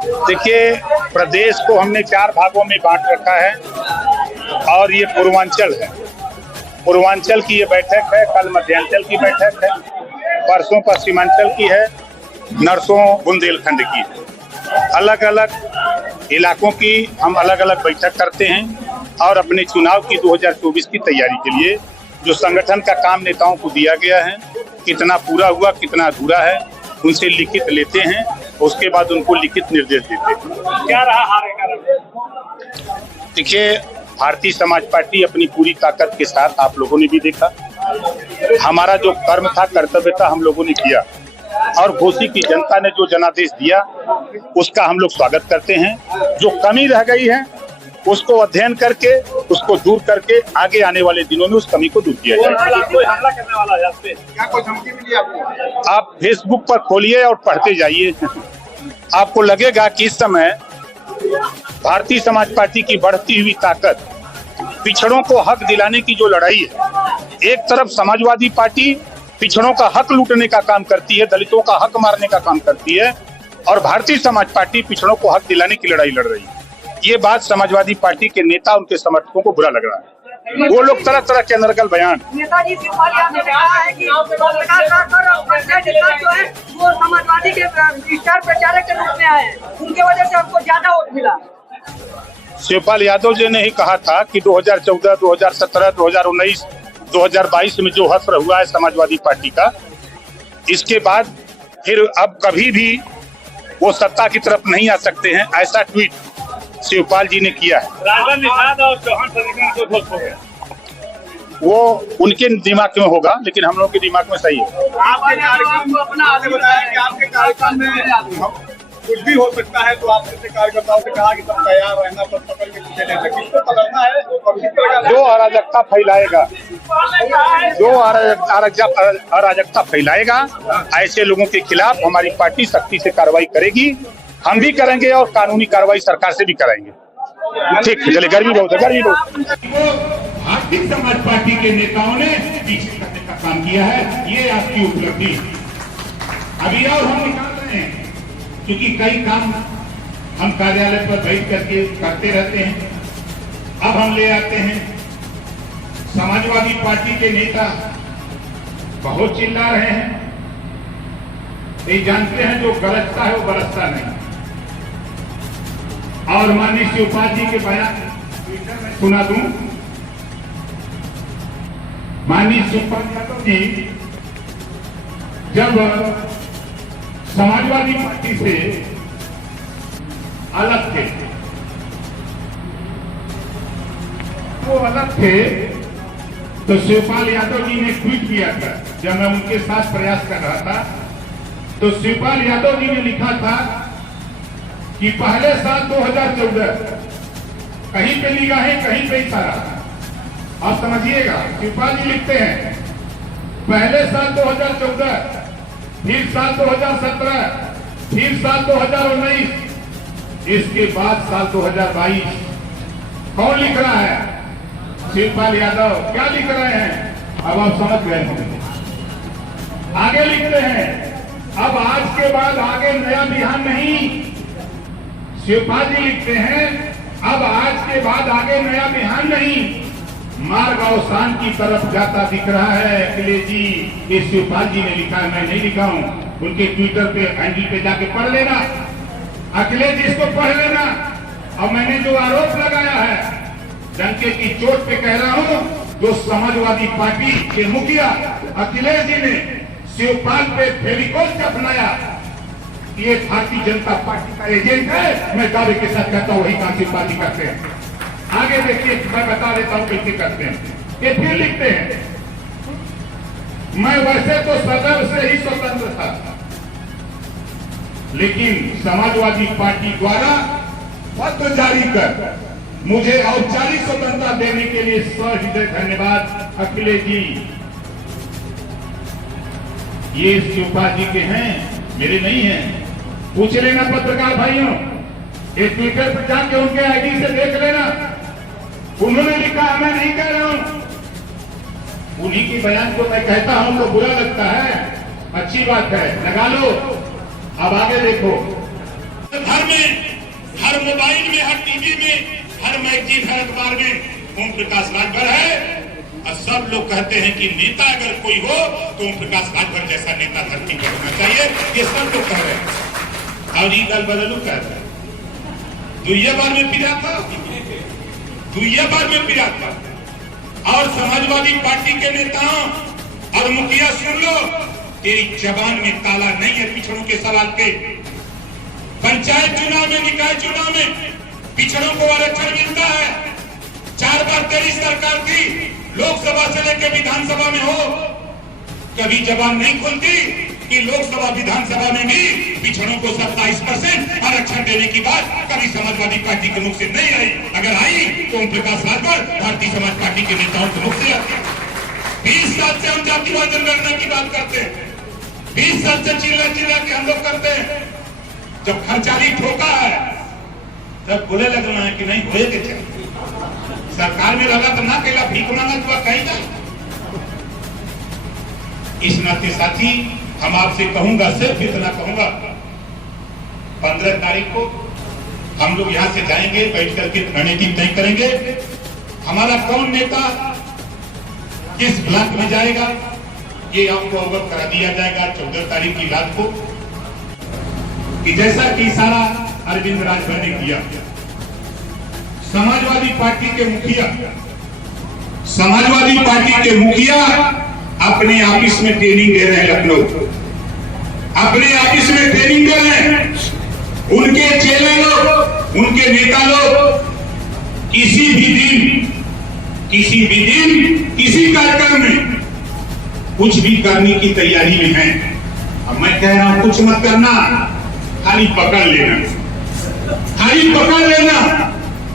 देखिए, प्रदेश को हमने 4 भागों में बांट रखा है और ये पूर्वांचल है। पूर्वांचल की ये बैठक है, कल मध्यांचल की बैठक है, परसों पश्चिमांचल की है, नरसों बुंदेलखंड की है। अलग अलग इलाकों की हम अलग अलग बैठक करते हैं और अपने चुनाव की 2024 की तैयारी के लिए जो संगठन का काम नेताओं को दिया गया है, कितना पूरा हुआ, कितना अधूरा है, उनसे लिखित लेते हैं। उसके बाद उनको लिखित निर्देश देते हैं। क्या रहा हारे का? देखिए, भारतीय समाज पार्टी अपनी पूरी ताकत के साथ, आप लोगों ने भी देखा, हमारा जो कर्म था, कर्तव्य था, हम लोगों ने किया और घोसी की जनता ने जो जनादेश दिया उसका हम लोग स्वागत करते हैं। जो कमी रह गई है उसको अध्ययन करके, उसको दूर करके आगे आने वाले दिनों में उस कमी को दूर किया जाएगा। कोई हमला करने वाला है पे? क्या कोई धमकी मिली आपको? आप फेसबुक पर खोलिए और पढ़ते जाइए, आपको लगेगा कि इस समय भारतीय समाज पार्टी की बढ़ती हुई ताकत, पिछड़ों को हक दिलाने की जो लड़ाई है, एक तरफ समाजवादी पार्टी पिछड़ों का हक लूटने का काम करती है, दलितों का हक मारने का काम करती है, और भारतीय समाज पार्टी पिछड़ों को हक दिलाने की लड़ाई लड़ रही है। ये बात समाजवादी पार्टी के नेता, उनके समर्थकों को बुरा लग रहा है। वो लोग तरह तरह के अनर्गल बयान, नेताजी शिवपाल यादव ने कहा है कि जो है वो समाजवादी के स्टार प्रचारक के रूप में आए हैं, उनके वजह से हमको ज्यादा वोट मिला। शिवपाल यादव जी ने ही कहा था कि 2014, 2017, 2019, 2022 में जो हश्र हुआ है समाजवादी पार्टी का, इसके बाद फिर अब कभी भी वो सत्ता की तरफ नहीं आ सकते हैं, ऐसा ट्वीट शिवपाल जी ने किया है। राजन निषाद और चौहान समीकरण को भोग हो गया, वो उनके दिमाग में होगा, लेकिन हम लोग के दिमाग में सही है। आपके कार्यक्रम को अपना आगे बताया कि आपके कार्यक्रम में कुछ भी हो सकता है, तो आपने कार्यकर्ताओं से कहा कि सब तैयार रहना, सब पकड़ के पीछे ले सकते, किसको पकड़ना है? जो अराजकता फैलाएगा, जो अराजकता फैलाएगा, ऐसे लोगों के खिलाफ हमारी पार्टी सख्ती से कार्रवाई करेगी। हम भी करेंगे और कानूनी कार्रवाई सरकार से भी कराएंगे। ठीक है, चलिए, गर्मी बहुत है, गर्मी बहुत। भारतीय समाज पार्टी के नेताओं ने पीछे करने का काम किया है, ये आपकी उपलब्धि। अभी और हम निकाल रहे हैं, क्योंकि कई काम हम कार्यालय पर बैठ करके करते रहते हैं। अब हम ले आते हैं, समाजवादी पार्टी के नेता बहुत चिल्ला रहे हैं, ये जानते हैं जो गरजता है वो बरसता नहीं। और माननीय शिवपाल जी के बयान ट्विटर में सुना दूं। माननीय शिवपाल यादव जी जब समाजवादी पार्टी से अलग थे, वो अलग थे, तो शिवपाल यादव जी ने ट्वीट किया था। जब मैं उनके साथ प्रयास कर रहा था, तो शिवपाल यादव जी ने लिखा था कि पहले साल 2014 कहीं पे निगाहें, कहीं पे इशारा। आप समझिएगा, शिवपाल जी लिखते हैं पहले साल 2014, फिर साल 2017, फिर साल 2019, इसके बाद साल 2022। कौन लिख रहा है? शिवपाल यादव। क्या लिख रहे हैं? अब आप समझ गए होंगे। आगे लिखते हैं, अब आज के बाद आगे नया बिहान नहीं। शिवपाल जी लिखते हैं, अब आज के बाद आगे नया बिहान नहीं, मार्ग अवसान की तरफ जाता दिख रहा है। अखिलेश जी, ये शिवपाल जी ने लिखा है, मैं नहीं लिखा हूं। उनके ट्विटर पे हैंडल पे जाके पढ़ लेना, अखिलेश जी इसको पढ़ लेना। और मैंने जो आरोप लगाया है, डंके की चोट पे कह रहा हूं, जो समाजवादी पार्टी के मुखिया अखिलेश जी ने शिवपाल पे फेविकोल का अपनाया, ये भारतीय जनता पार्टी का एजेंट है। मैं दावे के साथ कहता हूं वही काम शिवपाल जी करते हैं। आगे देखिए, मैं बता देता हूं कैसे करते हैं। ये फिर लिखते हैं, मैं वैसे तो सदैव से ही स्वतंत्र था, लेकिन समाजवादी पार्टी द्वारा पत्र जारी कर मुझे औपचारिक स्वतंत्रता देने के लिए सहृदय धन्यवाद अखिलेश जी। ये शिवपाल जी के हैं, मेरे नहीं हैं। पूछ लेना पत्रकार भाइयों, ये ट्विटर पर जाके उनके आईडी से देख लेना, उन्होंने लिखा, मैं नहीं कह रहा हूं। उन्हीं के बयान को मैं कहता हूं तो बुरा लगता है, अच्छी बात है, लगा लो। अब आगे देखो, घर में, हर मोबाइल में, हर टीवी में, हर मैगजीन, हर अखबार में ओम प्रकाश राजभर है। और सब लोग कहते हैं कि नेता अगर कोई हो तो ओम प्रकाश राजभर जैसा नेता धरती पर होना चाहिए। ये सब लोग कह रहे हैं और ये गल बदलू कह रहे हैं। दुनिया बार में पिरा था, दुनिया बार में पिरा था। और समाजवादी पार्टी के नेताओं और मुखिया सुन लो, तेरी जबान में ताला नहीं है पिछड़ों के सवाल पे। पंचायत चुनाव में, निकाय चुनाव में पिछड़ों को आरक्षण मिलता है। 4 बार तेरी सरकार थी, लोकसभा से लेकर विधानसभा में हो, कभी जबान नहीं खुलती कि लोकसभा विधानसभा में भी पिछड़ों को 27% आरक्षण देने की बात कभी समाजवादी पार्टी के मुख से नहीं आई। अगर आई तो ओम प्रकाश राजभर भारतीय समाज पार्टी के नेताओं के मुख से आती। 20 साल से हम जातिवाद जनगणना की बात करते हैं, 20 साल से चिल्ला चिल्ला के हम लोग करते हैं। जब खर्चाली ठोका है तब बोले लगना है कि नहीं होए के चाहिए। सरकार में लगा तो ना केला भीख मांगा तो कहेगा। इस नाते साथी हम आपसे कहूंगा, सिर्फ इतना कहूंगा, 15 तारीख को हम लोग यहाँ से जाएंगे, बैठ करके रणनीति तय करेंगे। हमारा कौन नेता किस ब्लॉक में जाएगा ये आपको अवगत करा दिया जाएगा 14 तारीख की रात को। कि जैसा कि इशारा अरविंद राजभर ने किया, समाजवादी पार्टी के मुखिया अपने ऑफिस में ट्रेनिंग दे रहे हैं। लखनऊ अपने ऑफिस में ट्रेनिंग दे रहे हैं। उनके चेले लोग, उनके नेता लोग किसी भी दिन किसी कार्यक्रम में कुछ भी करने की तैयारी में है। अब मैं कह रहा हूं कुछ मत करना, खाली पकड़ लेना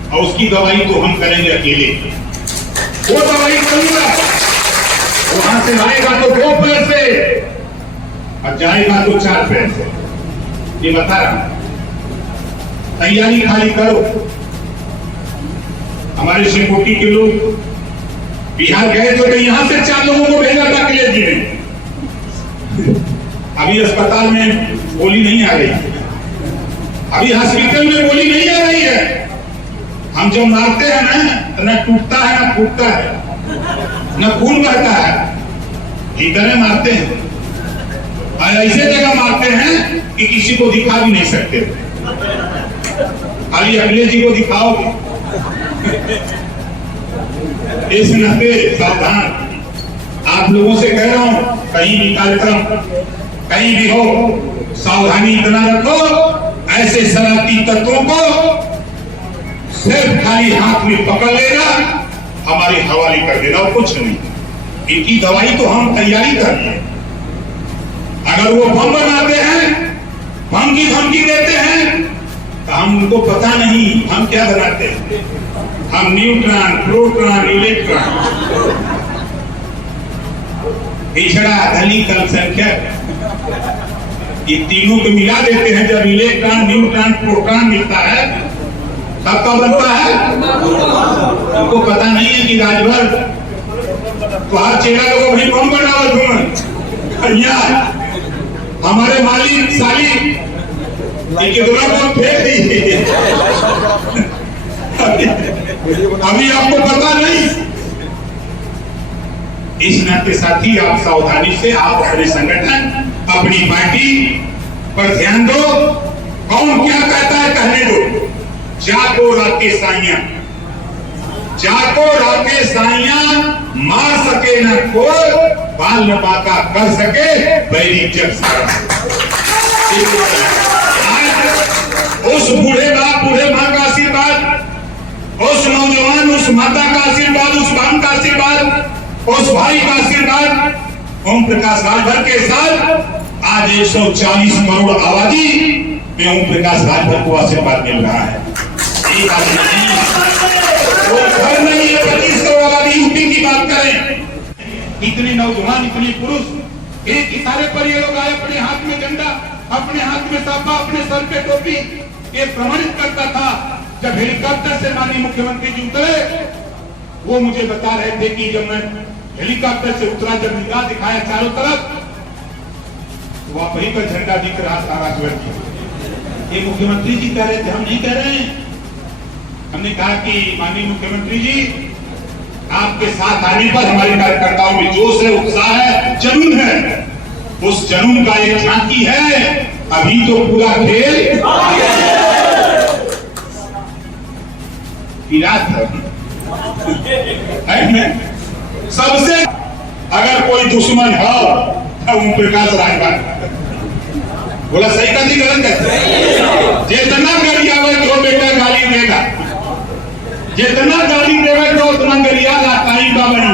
और उसकी दवाई तो हम करेंगे अकेले। वो दवाई करूंगा, वहां से आएगा तो 2 पैर से और जाएगा तो 4 पैर से। ये बता रहा हूं, तैयारी खाली करो। हमारे शिवकोटी के लोग बिहार गए तो यहां से 4 लोगों को भेजा था अखिलेश जी ने। अभी अस्पताल में गोली नहीं आ रही, अभी हॉस्पिटल में गोली नहीं आ रही है। हम जब मारते हैं ना तो न टूटता है न फूटता है, न खून बहता है, इधर मारते हैं और ऐसे जगह मारते हैं कि किसी को दिखा भी नहीं सकते। खाली अखिलेश जी को दिखाओगे। इस नाते सावधान आप लोगों से कह रहा हूं, कहीं भी कार्यक्रम कहीं भी हो, सावधानी इतना रखो, ऐसे शरारती तत्वों को सिर्फ खाली हाथ में पकड़ लेना, हमारे हवाले कर देना और कुछ नहीं। इनकी दवाई तो हम तैयारी कर रहे हैं। अगर वो बम बनाते हैं, बम की धमकी देते हैं, तो हम उनको पता नहीं हम क्या बनाते हैं। हम न्यूट्रॉन, प्रोटॉन, इलेक्ट्रॉन, पिछड़ा, दलित, अल्पसंख्यक, ये तीनों को मिला देते हैं। जब इलेक्ट्रॉन, न्यूट्रॉन, प्रोटॉन मिलता है तब क्या बनता है। आपको पता नहीं है कि राजभर तो हर चेहरा लोगों भाई बम बनावत हूं। हमारे मालिक साली फेंक दी। अभी आपको पता नहीं। इस नाते साथी आप सावधानी से, आप अपने संगठन, अपनी पार्टी पर ध्यान दो। कौन क्या कहता है कहने दो। जाको राके साइया, जाको राके साइया, मार सके न कोई, बाल न बाका कर सके बैरी जग सारा। उस बूढ़े बाप, बूढ़े माँ का आशीर्वाद, उस नौजवान, उस माता का आशीर्वाद, उस बहन का आशीर्वाद, उस भाई का आशीर्वाद ओम प्रकाश राजभर के साथ आज 140 करोड़ आबादी में ओम प्रकाश राजभर को आशीर्वाद मिल रहा है। एक आदमी नहीं, वो घर नहीं है। 25 करोड़ आबादी यूपी की बात करें, इतने नौजवान, इतने पुरुष एक इशारे पर ये लोग आए। अपने हाथ में झंडा, अपने हाथ में साफा, अपने सर पे टोपी, ये प्रमाणित करता था। जब हेलीकॉप्टर से माननीय मुख्यमंत्री जी उतरे, वो मुझे बता रहे थे कि जब मैं हेलीकॉप्टर से उतरा, जब निगाह दिखाया चारों तरफ, तो वहां वहीं पर झंडा दिख रहा था राजभर की। ये मुख्यमंत्री जी कह रहे थे, हम नहीं कह रहे हैं। हमने कहा कि माननीय मुख्यमंत्री जी, आपके साथ आने पर हमारे कार्यकर्ताओं में जोश है, उत्साह है, जुनून है। उस जुनून का एक झांकी है। अभी तो पूरा खेल रात है। सबसे अगर कोई दुश्मन हो तो ओम प्रकाश राजभर। बोला सही का नहीं, गलत कहते? जितना गरियावे तो बेटा गाली देगा, जितना गाली देगा तो उतना गरिया लाताई का बनी।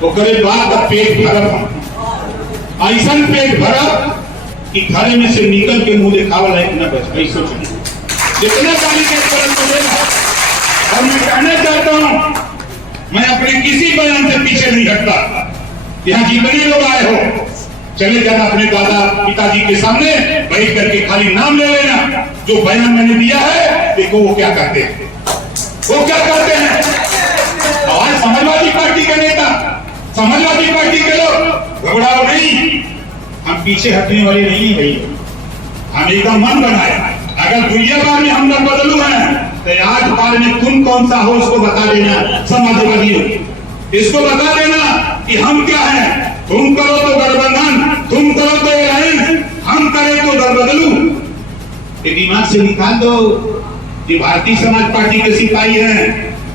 तो करे बात पेट भरब, ऐसा पेट भरब कि घरे में से निकल के मुंह दिखावा लायक न बच। नहीं सोचिए जितना गाली के देगा। और मैं कहना चाहता हूं, मैं अपने किसी बयान से पीछे नहीं हटता। यहाँ जितने लोग आए हो, चले जाना अपने दादा पिताजी के सामने बैठ करके खाली नाम ले लेना। जो बयान मैंने दिया है, देखो वो क्या करते हैं, वो क्या करते हैं। आज समाजवादी पार्टी के नेता, समाजवादी पार्टी के लोग घबराओ नहीं, हम पीछे हटने वाले नहीं है भैया। हम एकदम मन बनाए। अगर दुनिया बार में हम लोग बदलू हैं तो आज बार में तुम कौन सा हो उसको बता देना। समाजवादी इसको बता देना कि हम क्या है। तुम करो तो गठबंधन, तुम करो तो अलायंस, हम करें तो दल बदलू। ये दिमाग से निकाल दो कि भारतीय समाज पार्टी के सिपाही हैं।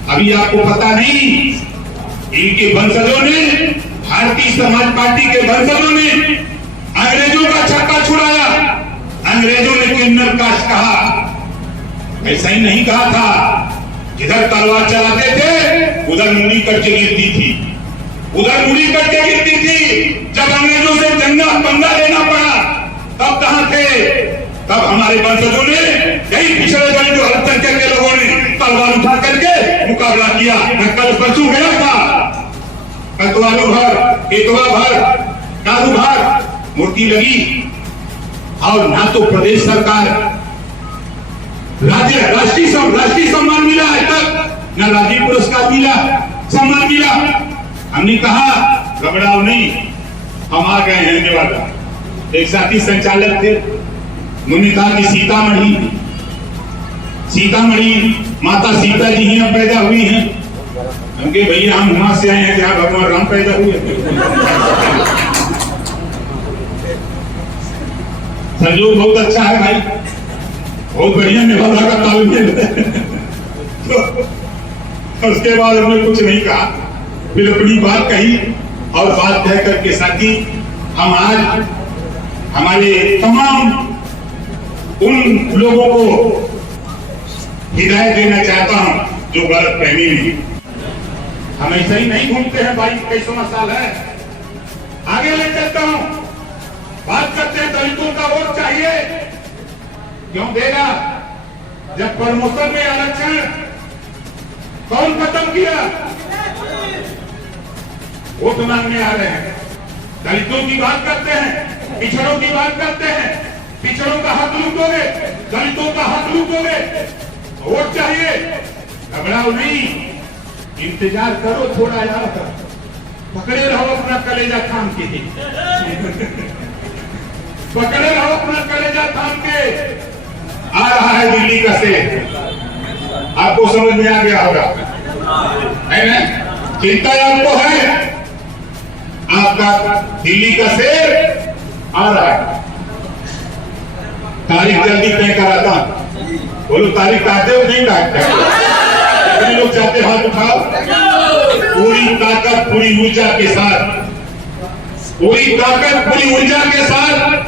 अभी आपको पता नहीं, इनके वंशजों ने, भारतीय समाज पार्टी के वंशजों ने अंग्रेजों का छक्का छुड़ाया। अंग्रेजों ने किन्नर काश कहा, ऐसा ही नहीं कहा था। जिधर तलवार चलाते थे उधर मुड़ी कट के गिरती थी, उधर मुड़ी कट के गिरती थी। जब अंग्रेजों से जंगा पंगा लेना पड़ा तब कहां थे? तब हमारे वंशजों ने, यही पिछड़े दलित हत्या के लोगों ने तलवार उठा करके मुकाबला किया। मैं कल परसों गया था, कतवालू भर, केतवा भर, दारू भर मूर्ति लगी। और ना तो प्रदेश सरकार राष्ट्रीय सम्मान मिला है तक, न राज्य पुरस्कार मिला, सम्मान मिला। हमने कहा घबराओ नहीं, हम आ गए हैं नेवादा। एक साथी संचालक थे, उन्होंने कहा कि सीतामढ़ी माता सीता जी यहाँ पैदा हुई हैं। हम कहे भैया हम वहां से आए हैं जहाँ भगवान राम पैदा हुए। संयोग बहुत अच्छा है भाई, बहुत बढ़िया नेवादा का तालमेल है। तो उसके बाद हमने कुछ नहीं कहा, फिर अपनी बात कही। और बात कह करके साथी, हम आज हमारे तमाम उन लोगों को हिदायत देना चाहता हूं जो गलत फहमी में। हम ऐसा ही नहीं घूमते हैं। 22-23वां साल है, आगे ले चलता हूं। बात करते हैं दलितों का वोट चाहिए, क्यों देगा? जब प्रमोशन में आरक्षण कौन खत्म किया? वोट मांगने आ रहे हैं। दलितों की बात करते हैं, पिछड़ों की बात करते हैं। पिछड़ों का हक लूटोगे, दलितों का हक लूटोगे, वोट चाहिए। घबराओ नहीं, इंतजार करो थोड़ा यार, पकड़े रहो अपना कलेजा थाम के। पकड़े रहो अपना कलेजा थाम के। आ रहा है दिल्ली का शेर, आपको समझ में आ गया होगा, है ना? चिंता आपको है, आपका दिल्ली का शेर आ रहा है। तारीख जल्दी तय कराता, बोलो तारीख काटते हो नहीं काटते? कितने लोग चाहते हाथ उठाओ। पूरी ताकत पूरी ऊर्जा के साथ, पूरी ताकत पूरी ऊर्जा के साथ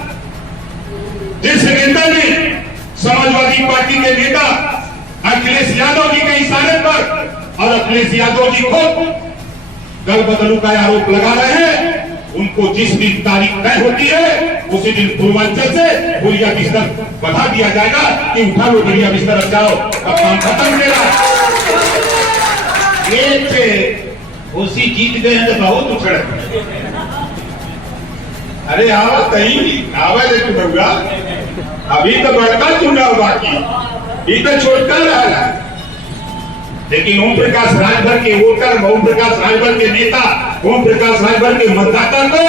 जिस नेता ने, समाजवादी पार्टी के नेता अखिलेश यादव जी के इशारे पर, और अखिलेश यादव जी को दल बदलू का आरोप लगा रहे हैं, उनको जिस दिन तारीख तय होती है उसी दिन पूर्वांचल से बोरिया बिस्तर बढ़ा दिया जाएगा कि उठा लो बोरिया बिस्तर रख जाओ, अब काम खत्म मेरा। एक से उसी जीत गए हैं तो बहुत उछड़। अरे आवा कहीं आवा लेके होगा, अभी तो बड़का चुनाव बाकी, ये तो छोड़ता रहा। लेकिन ओम प्रकाश राजभर के वोटर, ओम प्रकाश राजभर के नेता, ओम प्रकाश राजभर के मतदाता को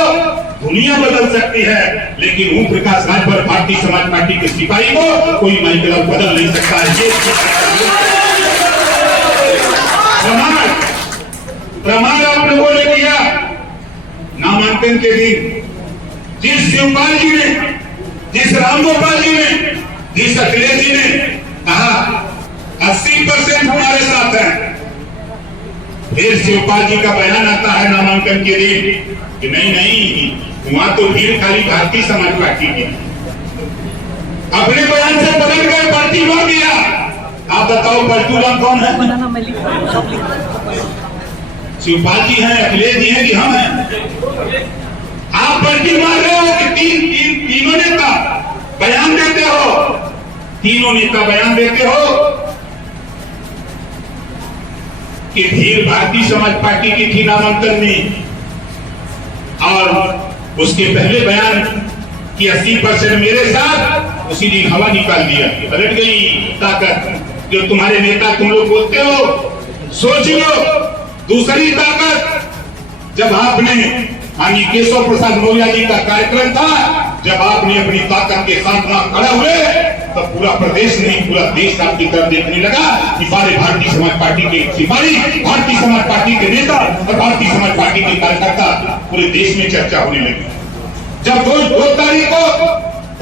दुनिया बदल सकती है, लेकिन ओम प्रकाश राजभर भारतीय समाज पार्टी के सिपाही को कोई माइकल बदल नहीं सकता है। ये प्रमाण आप लोगों ने किया नामांकन के दिन। जिस शिवपाल जी ने, जिस रामगोपाल जी ने, जिस अखिलेश जी ने कहा 80% हमारे साथ है, फिर शिवपाल जी का बयान आता है नामांकन के दिन कि नहीं वहां तो भीड़ खाली भारतीय समाज पार्टी की। अपने बयान से बदल गए, पार्टी मार दिया। आप बताओ पलटूराम कौन है? शिवपाल जी हैं, अखिलेश जी हैं कि हम हैं? आप पलटी मार रहे हो कि तीनों नेता बयान देते हो, तीनों नेता बयान देते हो कि भीड़ भारतीय समाज पार्टी की थी नामांकन में, और उसके पहले बयान कि 80% मेरे साथ, उसी दिन हवा निकाल दिया, पलट गई ताकत। जो तुम्हारे नेता तुम लोग बोलते हो, सोच लो दूसरी ताकत। जब आपने माननीय केशव प्रसाद मौर्य जी का कार्यक्रम था, जब आपने अपनी ताकत के साथ वहां खड़े हुए, तो पूरा प्रदेश नहीं पूरा देश आपकी तरफ देखने लगा कि सारे भारतीय समाज पार्टी के सिपाही, भारतीय समाज पार्टी के नेता और भारतीय समाज पार्टी के कार्यकर्ता पूरे देश में चर्चा होने लगी। जब 2 तारीख को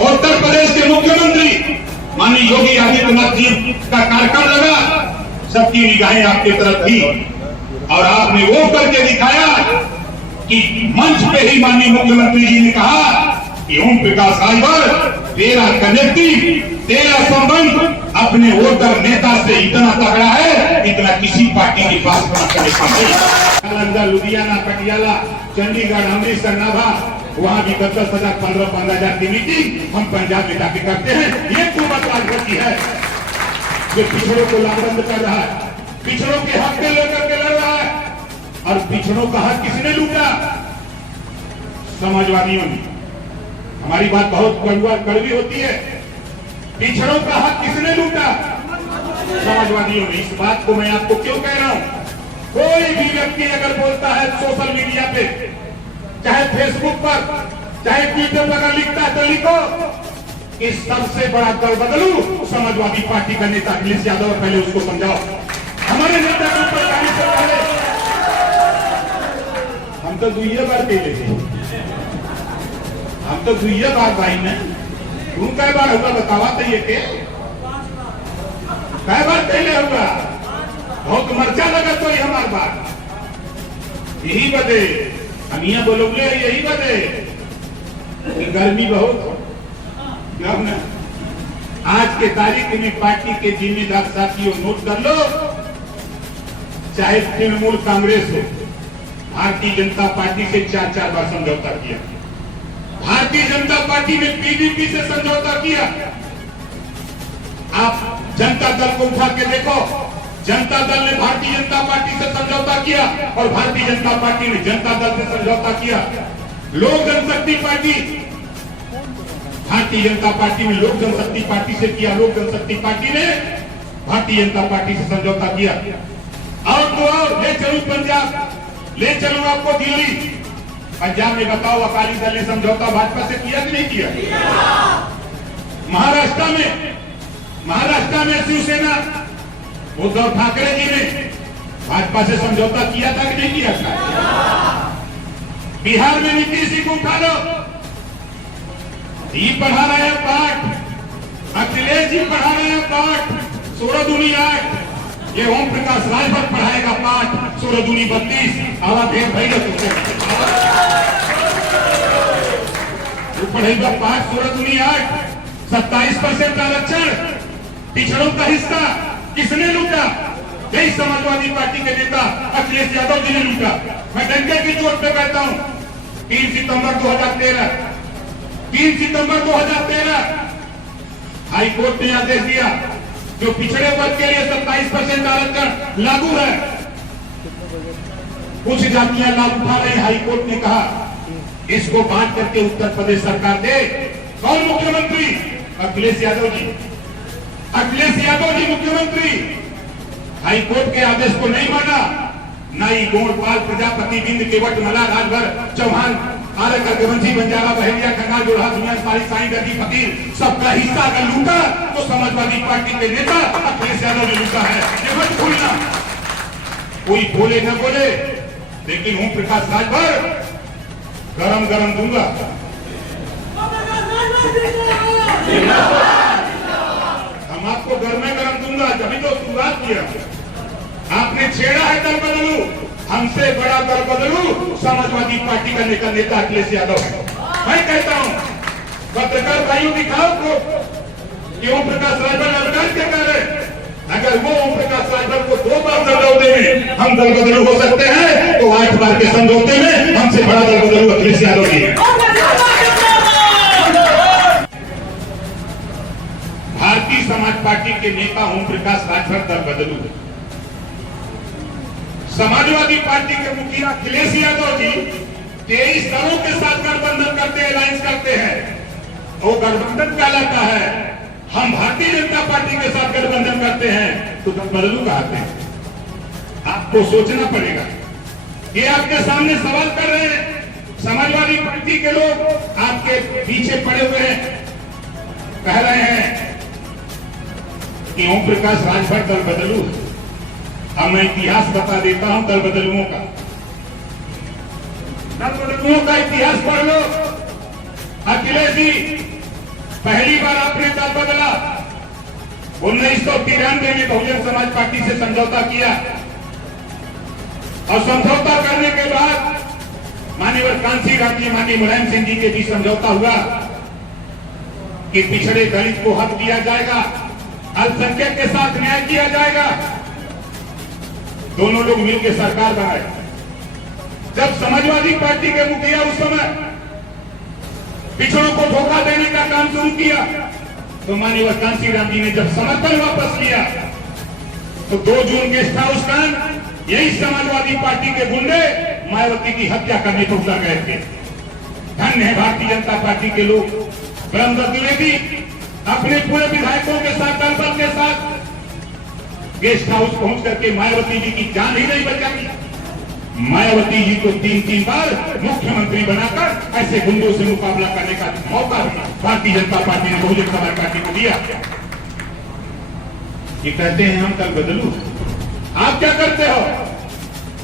उत्तर प्रदेश के मुख्यमंत्री माननीय योगी आदित्यनाथ जी का कार्यक्रम लगा, सबकी निगाहें आपकी तरफ थी, और आपने वो करके दिखाया कि मंच पे ही माननीय मुख्यमंत्री जी ने कहा कि ओम प्रकाश राजभर तेरा कनेक्टिव, तेरा संबंध अपने वोटर नेता से इतना तगड़ा है, इतना किसी पार्टी के पास कनेक्शन नहीं। नालंदा, लुधियाना, पटियाला, चंडीगढ़, अमृतसर, नाभा, वहां भी 10,000 15,000 की मीटिंग हम पंजाब में जाके करते हैं। ये कुर्बत राजभर की है जो पिछड़ों को लामबंद कर रहा है, पिछड़ों के हक के लेकर के लड़ रहा है। और पिछड़ों का हक किसने लूटा? समाजवादियों ने। हमारी बात बहुत कड़वी होती है। पिछड़ों का हक किसने लूटा? समाजवादियों ने। इस बात को मैं आपको क्यों कह रहा हूं? कोई भी व्यक्ति अगर बोलता है सोशल मीडिया पे, चाहे फेसबुक पर, चाहे ट्विटर पर अगर लिखता है तो लिखो कि सबसे बड़ा दल बदलू समाजवादी पार्टी का नेता अखिलेश यादव, पहले उसको समझाओ। हमारे नेता के ऊपर जाने से पहले हम तो दुइये बार पहले थे, हम तो दुइये बार भाई ने तुम कै बार होगा बतावा तो ये के कै बार पहले होगा? बहुत मर्चा लगा तो ही हमार बात यही बदे अनिया बोलोगे, यही बदे गर्मी बहुत क्यों ना। आज के तारीख में पार्टी के जिम्मेदार साथियों नोट कर लो, चाहे तृणमूल कांग्रेस हो, भारतीय जनता पार्टी से 4 बार समझौता किया, भारतीय जनता पार्टी ने पीडीपी से समझौता किया। आप जनता दल को उठा के देखो, जनता दल ने भारतीय जनता पार्टी से समझौता किया और भारतीय जनता पार्टी ने जनता दल से समझौता किया। लोक जनशक्ति पार्टी, भारतीय जनता पार्टी ने लोक जनशक्ति पार्टी से किया, लोक जनशक्ति पार्टी ने भारतीय जनता पार्टी से समझौता किया। और तो और ले चलूं पंजाब, ले चलूं आपको दिल्ली, पंजाब में बताओ अकाली दल ने समझौता भाजपा से किया कि नहीं किया? महाराष्ट्र में शिवसेना उद्धव ठाकरे जी ने भाजपा से समझौता किया था कि नहीं किया था? बिहार में नीतीश जी को उठा लो, ये पढ़ा रहे हैं पाठ, अखिलेश जी पढ़ा रहे हैं पाठ 16 दूनी 8, ये ओम प्रकाश राजभर पढ़ाएगा पाठ 16 दूनी 32। आवाज है भैया तो पढ़ेगा पाठ 16 दूनी 8, 27% आरक्षण, पिछड़ों का हिस्सा किसने लूटा? यही समाजवादी पार्टी के नेता अखिलेश यादव जी ने लूटा। मैं डंके की चोट पे कहता हूं, 3 सितंबर 2013 हाई कोर्ट ने आदेश दिया जो पिछड़े वर्ग के लिए 27% आरक्षण लागू है। कुछ जातियां लाभ उठा रही, हाई कोर्ट ने कहा इसको बांट करके उत्तर प्रदेश सरकार दे। कौन मुख्यमंत्री? अखिलेश यादव जी। अखिलेश यादव जी मुख्यमंत्री। हाई कोर्ट के आदेश को नहीं माना, ना ही गोड़पाल, प्रजापति, बिंद, केवट, मला, राजभर, चौहान आले करके वंशी बंजारा बहेलिया खंगाल जोड़ा दुनिया सारी साईं गद्दी फकीर सबका हिस्सा अगर लूटा तो समाजवादी पार्टी के नेता अखिलेश यादव ने लूटा है। ये मत भूलना। कोई बोले न बोले, लेकिन ओम प्रकाश राजभर गरम गरम दूंगा। हम आपको घर में गरम दूंगा। जब तो शुरुआत किया आपने छेड़ा है दल बदलू, हमसे बड़ा दल बदलू समाजवादी पार्टी का नेता अखिलेश यादव है। मैं कहता हूं पत्रकार भाइयों दिखाओ को कि ओम प्रकाश राजभर अवकाश क्या कर रहे हैं। अगर वो ओम प्रकाश राजभर को 2 बार समझौते में हम दल बदलू हो सकते हैं तो 8 बार के समझौते में हमसे बड़ा दल बदलू अखिलेश यादव जी है। भारतीय समाज पार्टी के नेता ओम प्रकाश राजभर दल बदलू है। समाजवादी पार्टी के मुखिया अखिलेश यादव जी 23 दलों के साथ गठबंधन करते हैं, अलायंस करते हैं। वो गठबंधन कहलाता है। हम भारतीय जनता पार्टी के साथ गठबंधन करते हैं तो बदलू कहते हैं। आपको सोचना पड़ेगा। ये आपके सामने सवाल कर रहे हैं। समाजवादी पार्टी के लोग आपके पीछे पड़े हुए हैं, कह रहे हैं कि ओम प्रकाश राजभर दल बदलू। अब मैं इतिहास बता देता हूं दल बदलुओं का। दल बदलुओं का इतिहास पढ़ लो। अखिलेश जी पहली बार आपने दल बदला 1993 में बहुजन समाज पार्टी से समझौता किया और समझौता करने के बाद माननीय कांसी राम जी, माननीय मुलायम सिंह जी के बीच समझौता हुआ कि पिछड़े दलित को हक दिया जाएगा, अल्पसंख्यक के साथ न्याय किया जाएगा। दोनों लोग मिलकर सरकार बनाए। जब समाजवादी पार्टी के मुखिया उस समय पिछड़ों को धोखा देने का काम शुरू किया तो माननीय कांसी राम जी ने जब समर्थन वापस लिया तो 2 जून गेस्ट हाउस कांड यही समाजवादी पार्टी के गुंडे मायावती की हत्या करने पर उतर गए थे। धन्य है भारतीय जनता पार्टी के लोग। ब्रह्मदत्त द्विवेदी अपने पूरे विधायकों के साथ, दल बल के साथ गेस्ट हाउस पहुंच करके मायावती जी की जान ही नहीं बचाई। मायावती जी को 3 बार मुख्यमंत्री बनाकर ऐसे गुंडों से मुकाबला करने का मौका भारतीय जनता पार्टी ने बहुजन समाज पार्टी को दिया। ये कहते हैं हम दल बदलू। आप क्या करते हो?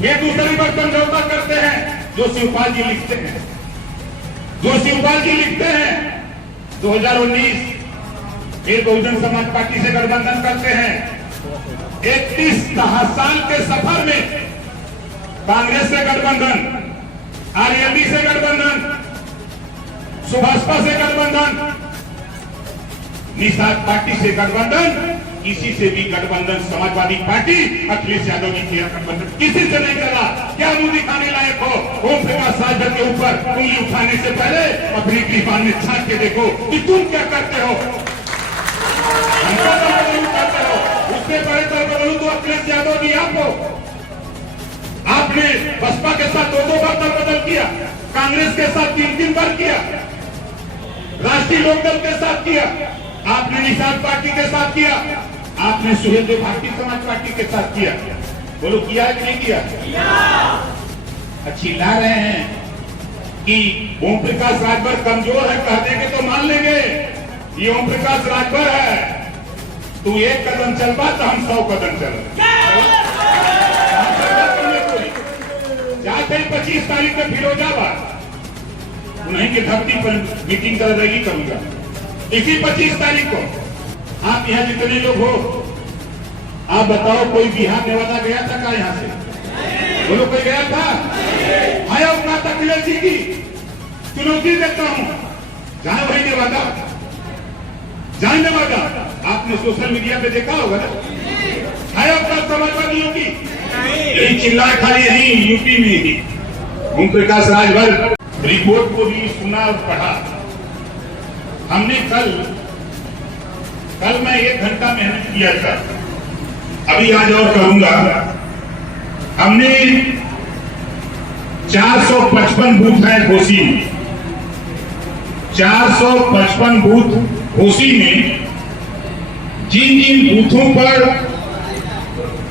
ये दूसरी बार समझौता करते हैं। जो शिवपाल जी लिखते हैं 2019 फिर बहुजन समाज पार्टी से गठबंधन करते हैं। 31 साल के सफर में कांग्रेस से गठबंधन, आरएलडी से गठबंधन, सुभाषपा से गठबंधन, निषाद पार्टी से गठबंधन, किसी से भी गठबंधन समाजवादी पार्टी अखिलेश यादव जी किया गठबंधन किसी से नहीं करा। क्या मुंह दिखाने लायक हो? ओम प्रकाश राजभर के ऊपर उंगली उठाने से पहले अपनी कृपा में झांक के देखो कि तुम क्या करते हो। करते हो उससे बड़े दल बदलू तो अखिलेश यादव जी आपने बसपा के साथ 2 बार दल बदल किया, कांग्रेस के साथ 3 बार किया, राष्ट्रीय लोकदल के साथ किया, आपने निषाद पार्टी के साथ किया, आपने सुहेलदेव भारतीय समाज पार्टी के साथ किया। बोलो किया कि नहीं किया? चिल्ला रहे हैं कि ओम प्रकाश राजभर कमजोर है, कह देंगे तो मान लेंगे। ये ओम प्रकाश राजभर है, तू 1 कदम चल पा तो हम 100 कदम चल। जाते ही 25 तारीख में फिरोजाबाद उन्हीं की धरती पर मीटिंग कर रही करूंगा। इसी 25 तारीख को आप यहाँ जितने लोग हो, आप बताओ कोई बिहार नेवादा गया था क्या यहाँ से? बोलो कोई गया था? है औकात अखिलेश जी की? चुनौती देता हूँ, जहां वही नेवादा, जहां नेवादा। आपने सोशल मीडिया पे देखा होगा ना, है औकात समाजवादियों की? यही चिल्ला खाली यही यूपी में ही। ओम प्रकाश राजभर रिपोर्ट को भी सुना और पढ़ा। हमने कल मैं 1 घंटा मेहनत किया था, अभी आज और करूंगा। हमने 455 बूथ है घोसी में, 455 बूथ घोसी में जिन जिन बूथों पर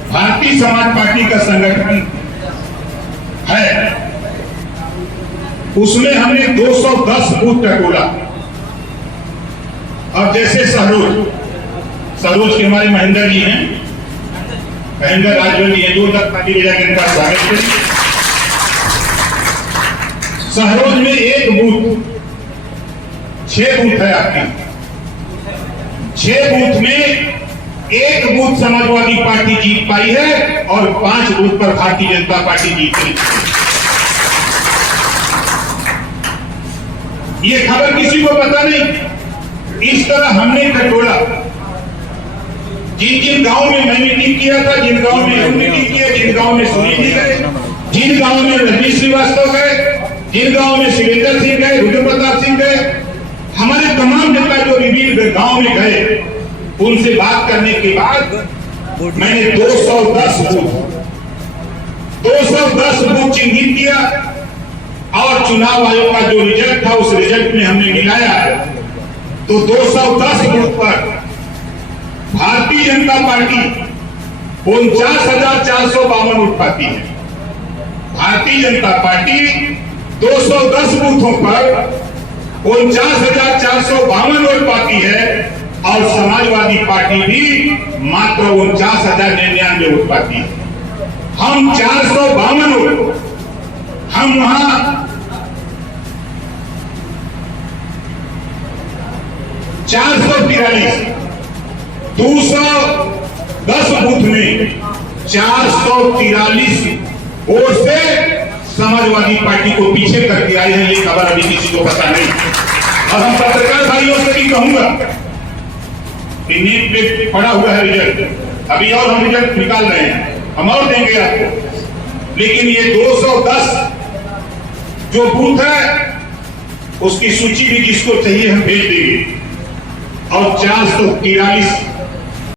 भारतीय समाज पार्टी का संगठन है उसमें हमने 210 बूथ टटोला। अब जैसे सहरोज के हमारे महेंद्र जी हैं, महेंद्र राजभर जी हैं, जोरदार ताली बजा के इनका स्वागत करें। सहरोज में एक बूथ, 6 बूथ है आपके, 6 बूथ में एक बूथ समाजवादी पार्टी जीत पाई है और 5 बूथ पर भारतीय जनता पार्टी जीत गई। ये खबर किसी को पता नहीं। इस तरह हमने टटोला। जिन जिन गांव में मैं मीटिंग किया था, जिन गांव में हम मीटिंग किया, जिन गांव में सुनील जी गए, जिन गांव में रजनीश श्रीवास्तव गए, जिन गांव में शिवेंद्र सिंह गए, रुद्र प्रताप सिंह गए, हमारे तमाम नेता जो विभिन्न गांव में गए, उनसे बात करने के बाद मैंने 210 बूथ चिन्हित किया और चुनाव आयोग का जो रिजल्ट था उस रिजल्ट में हमने मिलाया तो 210 बूथ पर भारतीय जनता पार्टी 49,452 वोट पाती है। भारतीय जनता पार्टी 210 बूथों पर 49,452 वोट पाती है और समाजवादी पार्टी भी मात्र 49,099 वोट पाती है। हम 452 वोट, हम वहां 443 210 बूथ में 443 वोट से समाजवादी पार्टी को पीछे करके आए हैं। ये खबर अभी किसी को पता नहीं। और हम पत्रकार भाइयों से भी कहूंगा कि नेट पे पड़ा हुआ है रिजल्ट, अभी और हम रिजल्ट निकाल रहे हैं, हम और देंगे आपको। लेकिन ये 210 जो बूथ है उसकी सूची भी जिसको चाहिए हम भेज देंगे और 443